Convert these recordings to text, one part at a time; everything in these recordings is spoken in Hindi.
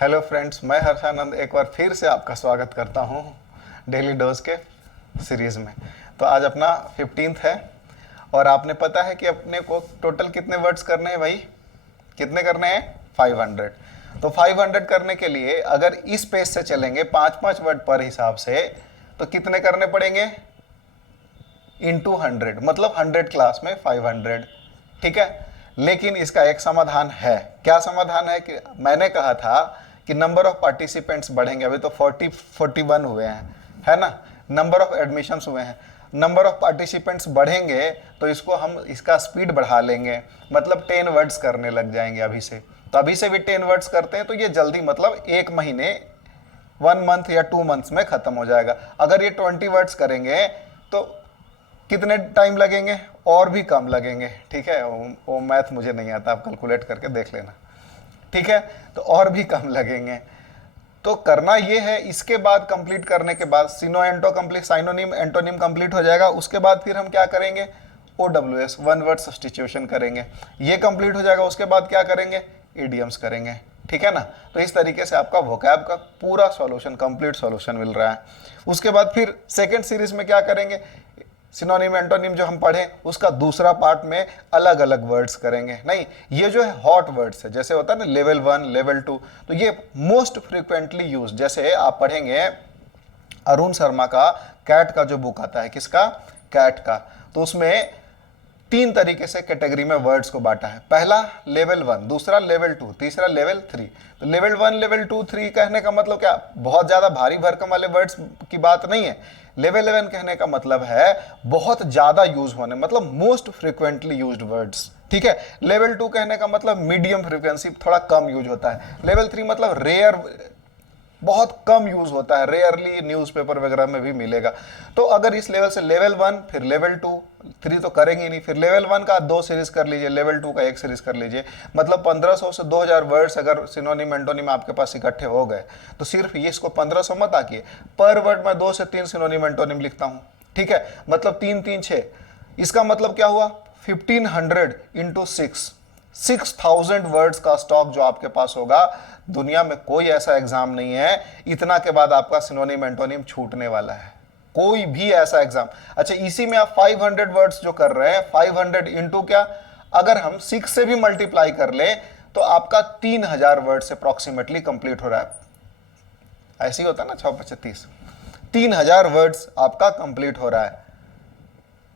हेलो फ्रेंड्स, मैं हर्षानंद एक बार फिर से आपका स्वागत करता हूँ डेली डोज के सीरीज़ में। तो आज अपना 15th है और आपने पता है कि अपने को टोटल कितने वर्ड्स करने हैं भाई? कितने करने हैं? 500। तो 500 करने के लिए अगर इस पेज से चलेंगे 5-5 वर्ड पर हिसाब से तो कितने करने पड़ेंगे? इंटू 100, मतलब 100 क्लास में 500। ठीक है, लेकिन इसका एक समाधान है। क्या समाधान है? कि मैंने कहा था कि नंबर ऑफ पार्टिसिपेंट्स बढ़ेंगे। अभी तो 41 हुए हैं, है ना। नंबर ऑफ एडमिशन्स हुए हैं, नंबर ऑफ पार्टिसिपेंट्स बढ़ेंगे तो इसको हम इसका स्पीड बढ़ा लेंगे, मतलब 10 वर्ड्स करने लग जाएंगे अभी से। तो अभी से भी 10 वर्ड्स करते हैं तो ये जल्दी, मतलब 1 महीने 1 मंथ या 2 मंथ्स में खत्म हो जाएगा। अगर ये 20 वर्ड्स करेंगे तो कितने टाइम लगेंगे? और भी कम लगेंगे। ठीक है, वो मैथ मुझे नहीं आता, आप कैलकुलेट करके देख लेना। ठीक है, तो और भी कम लगेंगे। तो करना ये है, इसके बाद कंप्लीट करने के बाद सिनो एंटो कंप्लीट, साइनोनिम एंटोनिम कंप्लीट हो जाएगा। उसके बाद फिर हम क्या करेंगे? OWS, वन वर्ड सब्स्टिट्यूशन करेंगे। ये कंप्लीट हो जाएगा, उसके बाद क्या करेंगे? इडियम्स करेंगे। ठीक है ना। तो इस तरीके से आपका वोकैब का पूरा सॉल्यूशन, कंप्लीट सॉल्यूशन मिल रहा है। उसके बाद फिर सेकेंड सीरीज में क्या करेंगे? सिनोनिम एंटोनिम जो हम पढ़े उसका दूसरा पार्ट में अलग अलग वर्ड्स करेंगे। नहीं, ये जो है हॉट वर्ड्स है, जैसे होता है ना लेवल 1, लेवल 2, तो ये मोस्ट फ्रिक्वेंटली यूज। जैसे आप पढ़ेंगे अरुण शर्मा का कैट का जो बुक आता है, किसका? कैट का। तो उसमें 3 तरीके से कैटेगरी में वर्ड्स को बांटा है। पहला लेवल 1, दूसरा लेवल 2, तीसरा लेवल 3। तो लेवल 1, लेवल 2, 3 कहने का मतलब क्या? बहुत ज्यादा भारी भरकम वाले वर्ड्स की बात नहीं है। लेवल 11 कहने का मतलब है बहुत ज्यादा यूज होने, मतलब मोस्ट फ्रिक्वेंटली यूज्ड वर्ड्स। ठीक है। लेवल 2 कहने का मतलब मीडियम फ्रीक्वेंसी, थोड़ा कम यूज होता है। लेवल 3 मतलब रेयर, बहुत कम यूज होता है, रेयरली न्यूज़पेपर वगैरह में भी मिलेगा। तो अगर इस लेवल से लेवल 1, फिर लेवल 2, 3 तो करेंगे नहीं, फिर लेवल 1 का 2 सीरीज कर लीजिए, लेवल 2 का 1 सीरीज कर लीजिए। मतलब 1500 से 2000 वर्ड्स अगर सिनोनिम एंटोनिम आपके पास इकट्ठे हो गए तो सिर्फ ये इसको 1500 मत आकिए, पर वर्ड में 2 से 3 सिनोनिम एंटोनिम लिखता हूँ। ठीक है, मतलब 3 3 6। इसका मतलब क्या हुआ? 1500 इंटू 6000 वर्ड्स का स्टॉक जो आपके पास होगा। दुनिया में कोई ऐसा एग्जाम नहीं है इतना के बाद आपका सिनोनिम एंटोनिम छूटने वाला है, कोई भी ऐसा एग्जाम। अच्छा, इसी में आप 500 वर्ड्स जो कर रहे हैं, 500 इंटू क्या, अगर हम 6 से भी मल्टीप्लाई कर ले तो आपका 3000 वर्ड से अप्रोक्सीमेटली कंप्लीट हो रहा है। ऐसे ही होता है ना, 6-5-30, 3000 वर्ड्स आपका कंप्लीट हो रहा है।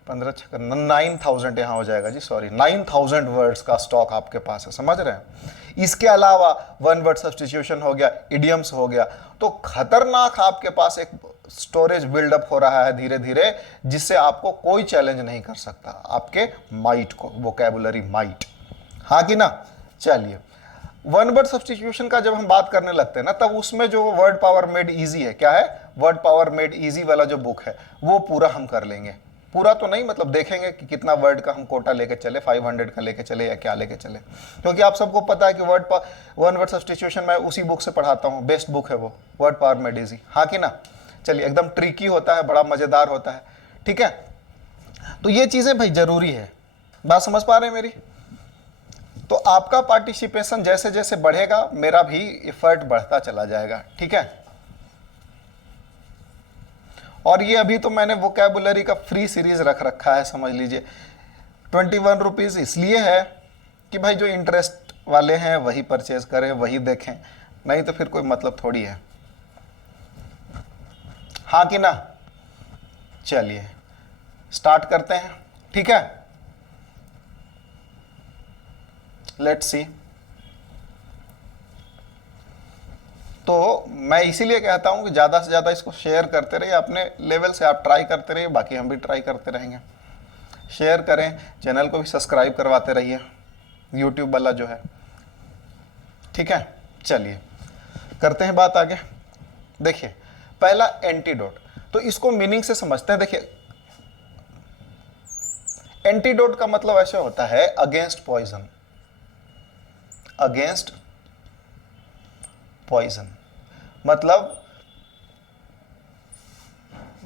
9000 यहाँ हो जाएगा जी, सॉरी, 9000 वर्ड्स का स्टॉक आपके पास है, समझ रहे हैं। इसके अलावा वन वर्ड सब्स्टिट्यूशन हो गया, इडियम्स हो गया। तो खतरनाक आपके पास एक स्टोरेज बिल्डअप हो रहा है धीरे धीरे, जिससे आपको कोई चैलेंज नहीं कर सकता आपके माइट को, वोकैबुलरी माइट। हाँ कि ना। चलिए, वन वर्ड सब्स्टिट्यूशन का जब हम बात करने लगते हैं ना, तब उसमें जो वर्ड पावर मेड इजी है, क्या है? वर्ड पावर मेड इजी वाला जो बुक है वो पूरा हम कर लेंगे। पूरा तो नहीं, मतलब देखेंगे कि कितना वर्ड का हम कोटा लेके चले, 500 का लेके चले या क्या लेके चले। क्योंकि आप सबको पता है कि वन वर्ड सब्स्टिट्यूशन मैं उसी बुक से पढ़ाता हूँ, बेस्ट बुक है वो, वर्ड पावर मेड इजी। हाँ कि ना। चलिए, एकदम ट्रिकी होता है, बड़ा मजेदार होता है। ठीक है, तो ये चीजें भाई जरूरी है। बात समझ पा रहे हैं मेरी? तो आपका पार्टिसिपेशन जैसे जैसे बढ़ेगा मेरा भी एफर्ट बढ़ता चला जाएगा। ठीक है। और ये अभी तो मैंने वोकैबुलरी का फ्री सीरीज रख रखा है, समझ लीजिए। 21 रुपीज़ इसलिए है कि भाई जो इंटरेस्ट वाले हैं वही परचेज करें, वही देखें, नहीं तो फिर कोई मतलब थोड़ी है। हाँ कि ना। चलिए स्टार्ट करते हैं। ठीक है, लेट्स सी। तो मैं इसीलिए कहता हूं कि ज़्यादा से ज़्यादा इसको शेयर करते रहिए, अपने लेवल से आप ट्राई करते रहिए, बाकी हम भी ट्राई करते रहेंगे। शेयर करें, चैनल को भी सब्सक्राइब करवाते रहिए, यूट्यूब वाला जो है। ठीक है, चलिए करते हैं बात आगे। देखिए, पहला एंटीडोट, तो इसको मीनिंग से समझते हैं। देखिए, एंटीडोट का मतलब ऐसे होता है अगेंस्ट पॉइजन, अगेंस्ट पॉइजन, मतलब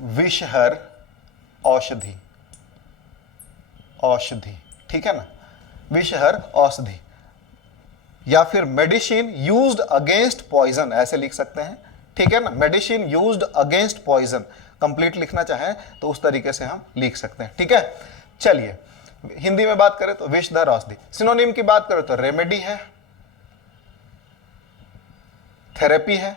विषहर औषधि, औषधि। ठीक है ना, विषहर औषधि। या फिर मेडिसिन यूज्ड अगेंस्ट पॉइजन, ऐसे लिख सकते हैं, ठीक है ना। Medicine used against poison complete लिखना चाहें तो उस तरीके से हम लिख सकते हैं, ठीक है। चलिए हिंदी में बात करें तो विषधर औषधि। सिनोनिम की बात करें तो रेमेडी है, थेरेपी है,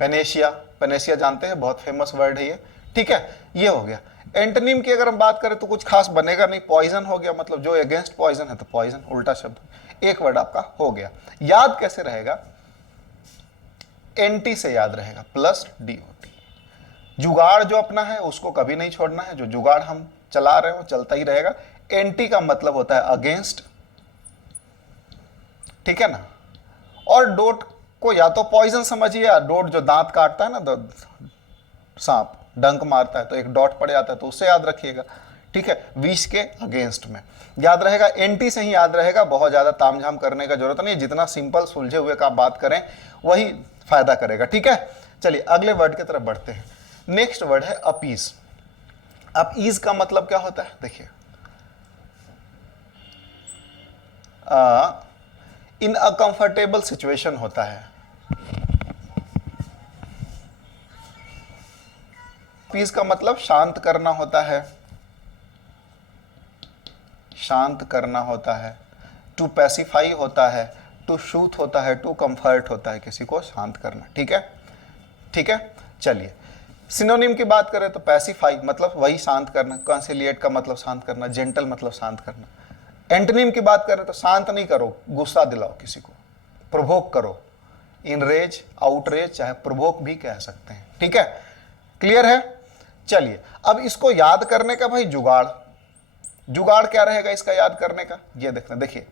पेनेशिया, पेनेशिया जानते हैं बहुत फेमस वर्ड है ये, ठीक है, ये हो गया। एंटोनिम की अगर हम बात करें तो कुछ खास बनेगा नहीं, पॉइजन हो गया, मतलब जो अगेंस्ट पॉइजन है तो पॉइजन, उल्टा शब्द, एक वर्ड आपका हो गया। याद कैसे रहेगा, एंटी से याद रहेगा, प्लस डीओटी। जुगाड़ जो अपना है उसको कभी नहीं छोड़ना है, जो जुगाड़ हम चला रहे हो चलता ही रहेगा। एंटी का मतलब होता है अगेंस्ट, ठीक है ना। और डोट को या तो पॉइजन समझिए, या डोट जो दांत काटता है ना, सांप डंक मारता है तो एक डॉट पड़ जाता है, तो उससे याद रखिएगा, ठीक है, विष के अगेंस्ट में याद रहेगा। एंटी से ही याद रहेगा, बहुत ज्यादा तामझाम करने का जरूरत नहीं, जितना सिंपल सुलझे हुए का बात करें वही फायदा करेगा, ठीक है। चलिए अगले वर्ड की तरफ बढ़ते हैं। नेक्स्ट वर्ड है अपीज। अपीज का मतलब क्या होता है, देखिए, इन अ कंफर्टेबल सिचुएशन होता है। पीस का मतलब शांत करना होता है, शांत करना होता है, टू पैसिफाई होता है, टू शूथ होता है, टू कंफर्ट होता है, किसी को शांत करना, ठीक है, ठीक है। चलिए सिनोनिम की बात करें तो पैसिफाई मतलब वही शांत करना, कंसिलिएट का मतलब शांत करना, जेंटल मतलब शांत करना। एंटोनिम की बात करें तो शांत नहीं करो, गुस्सा दिलाओ किसी को, प्रोवोक करो, इनरेज, आउटरेज, चाहे प्रोवोक भी कह सकते हैं, ठीक है, क्लियर है। चलिए अब इसको याद करने का भाई जुगाड़, जुगाड़ क्या रहेगा इसका याद करने का, ये देखते हैं, देखिए,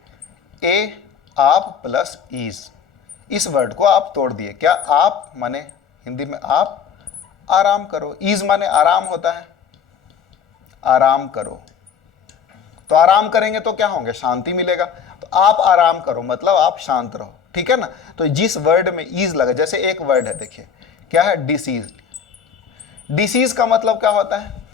ए आप प्लस ईज, इस वर्ड को आप तोड़ दिए, क्या आप माने हिंदी में आप, आराम करो, ईज माने आराम होता है, आराम करो, तो आराम करेंगे तो क्या होंगे, शांति मिलेगा, तो आप आराम करो मतलब आप शांत रहो, ठीक है ना। तो जिस वर्ड में ईज लगे, जैसे एक वर्ड है देखिए क्या है, डिसीज। डिसीज का मतलब क्या होता है,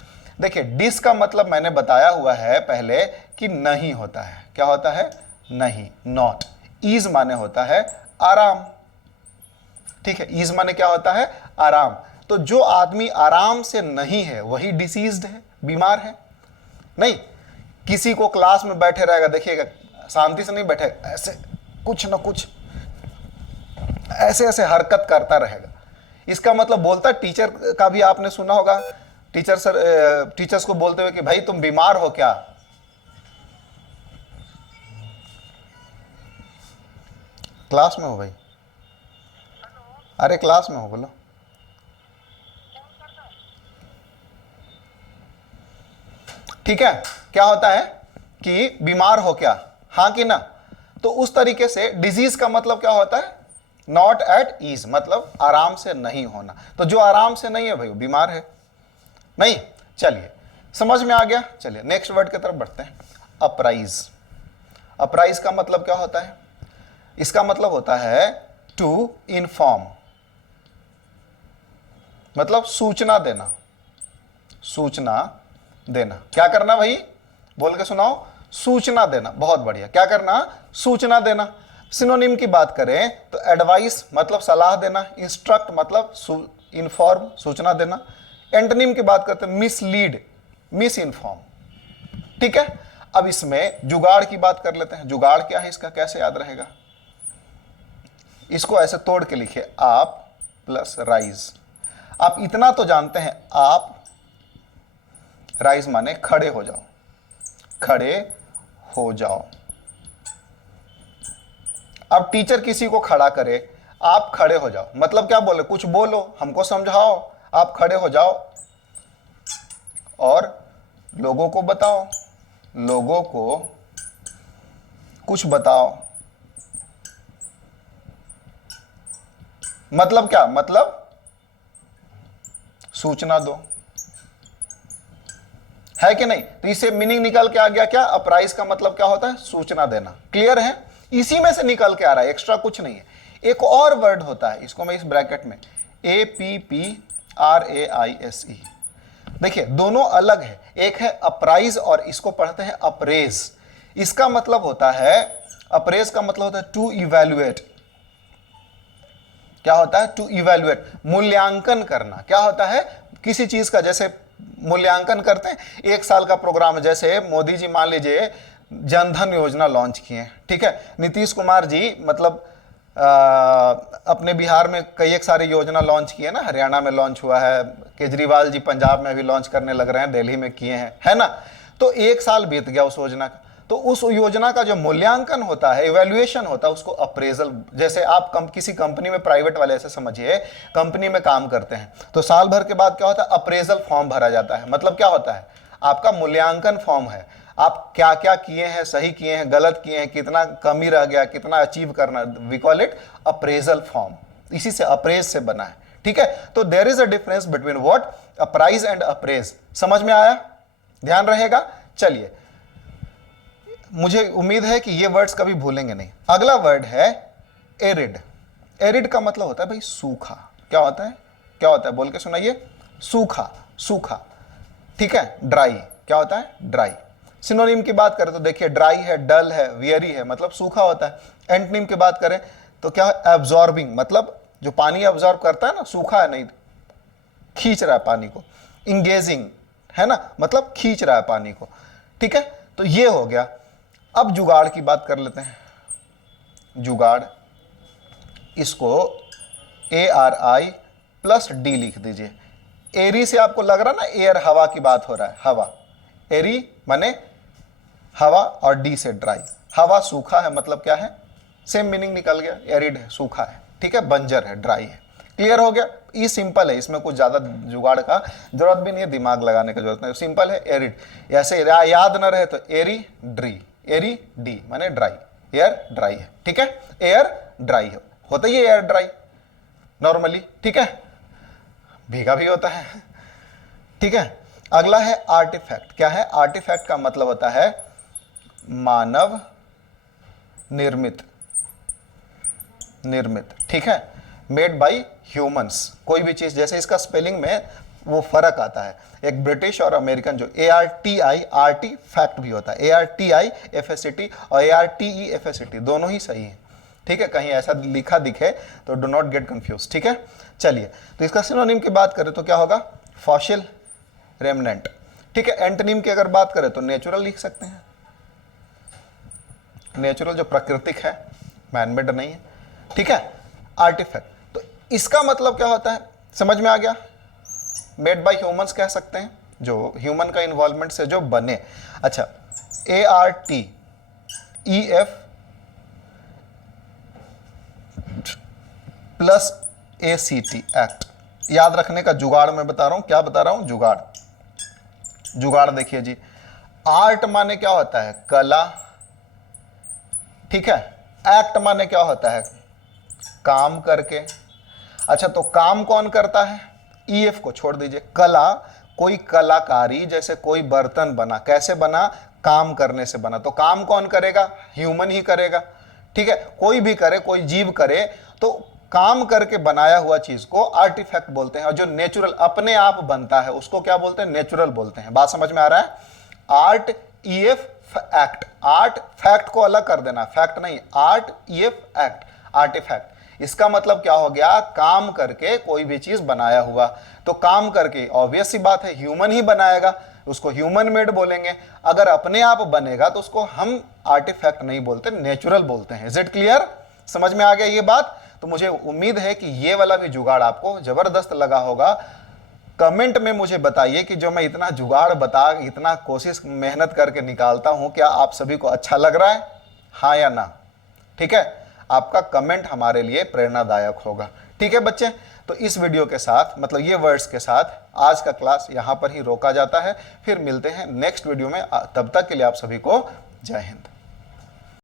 देखिए डिस का मतलब मैंने बताया हुआ है पहले कि नहीं होता है, क्या होता है, नहीं, नॉट। ईज माने होता है आराम, ठीक है, ईज माने क्या होता है, आराम। तो जो आदमी आराम से नहीं है वही डिसीज्ड है, बीमार है। नहीं किसी को क्लास में बैठे रहेगा, देखिएगा शांति से नहीं बैठे, ऐसे कुछ ना कुछ ऐसे ऐसे हरकत करता रहेगा, इसका मतलब बोलता, टीचर का भी आपने सुना होगा, टीचर सर टीचर्स को बोलते हुए कि भाई तुम बीमार हो क्या, क्लास में हो भाई, अरे क्लास में हो, बोलो। ठीक है, क्या होता है कि बीमार हो क्या, हाँ कि ना। तो उस तरीके से डिजीज का मतलब क्या होता है, नॉट एट ईज, मतलब आराम से नहीं होना। तो जो आराम से नहीं है भाई वो बीमार है, नहीं। चलिए समझ में आ गया। चलिए नेक्स्ट वर्ड की तरफ बढ़ते हैं, अपराइज। अपराइज का मतलब क्या होता है, इसका मतलब होता है टू इन्फॉर्म, मतलब सूचना देना, सूचना देना। क्या करना भाई, बोल के सुनाओ, सूचना देना, बहुत बढ़िया। क्या करना, सूचना देना। सिनोनिम की बात करें तो एडवाइस मतलब सलाह देना, इंस्ट्रक्ट मतलब इन्फॉर्म, सूचना देना। एंटोनिम की बात करते हैं मिसलीड, मिस इन्फॉर्म, ठीक है। अब इसमें जुगाड़ की बात कर लेते हैं। जुगाड़ क्या है इसका, कैसे याद रहेगा, इसको ऐसे तोड़ के लिखिए, आप प्लस राइज। आप इतना तो जानते हैं, आप, राइज माने खड़े हो जाओ, खड़े हो जाओ। अब टीचर किसी को खड़ा करे, आप खड़े हो जाओ, मतलब क्या बोले, कुछ बोलो, हमको समझाओ, आप खड़े हो जाओ और लोगों को बताओ, लोगों को कुछ बताओ। मतलब क्या, मतलब सूचना दो, है कि नहीं। तो इसे मीनिंग निकल के आ गया क्या, अपराइज का मतलब क्या होता है, सूचना देना। क्लियर है, इसी में से निकल के आ रहा है, एक्स्ट्रा कुछ नहीं है। एक और वर्ड होता है, इसको मैं इस ब्रैकेट में APPRAISE, देखिए दोनों अलग है, एक है अपराइज और इसको पढ़ते हैं अप्रेज। इसका मतलब होता है अप्रेज का मतलब होता है टू इवैल्यूएट। क्या होता है? टू इवैल्यूएट, मूल्यांकन करना। क्या होता है? किसी चीज का जैसे मूल्यांकन करते हैं, 1 साल का प्रोग्राम, जैसे मोदी जी मान लीजिए जनधन योजना लॉन्च किए, ठीक है, नीतीश कुमार जी मतलब अपने बिहार में कई एक सारी योजना लॉन्च किए ना, हरियाणा में लॉन्च हुआ है, केजरीवाल जी पंजाब में भी लॉन्च करने लग रहे हैं, दिल्ली में किए हैं, है ना। तो 1 साल बीत गया उस योजना का, तो उस योजना का जो मूल्यांकन होता है, इवैल्यूएशन होता है, उसको अप्रेजल। जैसे आप किसी कंपनी में, प्राइवेट वाले ऐसे समझिए, कंपनी में काम करते हैं, तो साल भर के बाद क्या होता है? अप्रेजल फॉर्म भरा जाता है। मतलब क्या होता है? आपका मूल्यांकन फॉर्म है, आप क्या क्या किए हैं, सही किए हैं, गलत किए हैं, कितना कमी रह गया, कितना अचीव करना, we call it appraisal form. इसी से अप्रेज से बना है, ठीक है। तो there is a difference between what? Apprise and appraise. समझ में आया? ध्यान रहेगा। चलिए, मुझे उम्मीद है कि ये वर्ड्स कभी भूलेंगे नहीं। अगला वर्ड है एरिड। एरिड का मतलब होता है भाई सूखा। क्या होता है? क्या होता है? बोल के सुनाइए। सूखा, सूखा, ठीक है। ड्राई, क्या होता है? ड्राई। सिनोनिम की बात करें तो देखिए, ड्राई है, डल है, वियरी है, मतलब सूखा होता है। एंटोनिम की बात करें तो क्या है? एब्जॉर्बिंग, मतलब जो पानी एब्जॉर्ब करता है ना, सूखा है, नहीं खींच रहा है पानी को। इंगेजिंग है ना, मतलब खींच रहा है पानी को, ठीक है। तो ये हो गया। अब जुगाड़ की बात कर लेते हैं। जुगाड़, इसको ARI प्लस D लिख दीजिए। एरी से आपको लग रहा ना एयर, हवा की बात हो रहा है, हवा। एरी माने हवा, और डी से ड्राई। हवा सूखा है, मतलब क्या है? सेम मीनिंग निकल गया। एरिड है, सूखा है, ठीक है, बंजर है, ड्राई है। क्लियर हो गया? ये सिंपल है, इसमें कुछ ज्यादा जुगाड़ का जरूरत भी नहीं है, दिमाग लगाने की जरूरत नहीं, सिंपल है। एरिड, ऐसे याद न रहे तो एरी ड्री, एरी डी माने ड्राई, एयर ड्राई है, ठीक है। एयर ड्राई है, होता ही एयर ड्राई नॉर्मली, ठीक है, भीगा भी होता है, ठीक है। अगला है आर्टिफैक्ट। क्या है? आर्टिफैक्ट का मतलब होता है मानव निर्मित, निर्मित, ठीक है, मेड बाय ह्यूमंस। कोई भी चीज, जैसे इसका स्पेलिंग में वो फर्क आता है, एक ब्रिटिश और अमेरिकन, जो ARTI फैक्ट भी होता है, ARTI FACT और ARTE FACT दोनों ही सही है, ठीक है। कहीं ऐसा लिखा दिखे तो डू नॉट गेट कंफ्यूज, ठीक है। चलिए, तो इसका सिनोनिम की बात करें तो क्या होगा? फॉसिल, रेमनेंट, ठीक है। एंटोनिम की अगर बात करें तो नेचुरल लिख सकते हैं। नेचुरल जो प्राकृतिक है, मैनमेड नहीं है, ठीक है। आर्टिफैक्ट, तो इसका मतलब क्या होता है? समझ में आ गया? मेड बाय ह्यूमंस कह सकते हैं, जो ह्यूमन का इन्वॉल्वमेंट से जो बने। अच्छा, ARTEF प्लस ACT एक्ट। याद रखने का जुगाड़ मैं बता रहा हूं। क्या बता रहा हूं? जुगाड़। जुगाड़ देखिए जी, आर्ट माने क्या होता है? कला, ठीक है। एक्ट माने क्या होता है? काम करके। अच्छा, तो काम कौन करता है? EF को छोड़ दीजिए। कला, कोई कलाकारी, जैसे कोई बर्तन बना, कैसे बना? काम करने से बना। तो काम कौन करेगा? ह्यूमन ही करेगा, ठीक है। कोई भी करे, कोई जीव करे, तो काम करके बनाया हुआ चीज को आर्टिफैक्ट बोलते हैं। और जो नेचुरल अपने आप बनता है उसको क्या बोलते हैं? नेचुरल बोलते हैं। बात समझ में आ रहा है? Art EF act, art fact को अलग कर देना, फैक्ट नहीं, आर्ट EF एक्ट, आर्टिफैक्ट। इसका मतलब क्या हो गया? काम करके कोई भी चीज बनाया हुआ। तो काम करके ऑब्वियस सी बात है ह्यूमन ही बनाएगा, उसको ह्यूमन मेड बोलेंगे। अगर अपने आप बनेगा तो उसको हम आर्टिफैक्ट नहीं बोलते, नेचुरल बोलते हैं। Is it clear? समझ में आ गया ये बात? तो मुझे उम्मीद है कि ये वाला भी जुगाड़ आपको जबरदस्त लगा होगा। कमेंट में मुझे बताइए कि जो मैं इतना जुगाड़ बता, इतना कोशिश मेहनत करके निकालता हूं, क्या आप सभी को अच्छा लग रहा है? हाँ या ना? ठीक है, आपका कमेंट हमारे लिए प्रेरणादायक होगा। ठीक है बच्चे, तो इस वीडियो के साथ, मतलब ये वर्ड्स के साथ आज का क्लास यहाँ पर ही रोका जाता है। फिर मिलते हैं नेक्स्ट वीडियो में। तब तक के लिए आप सभी को जय हिंद।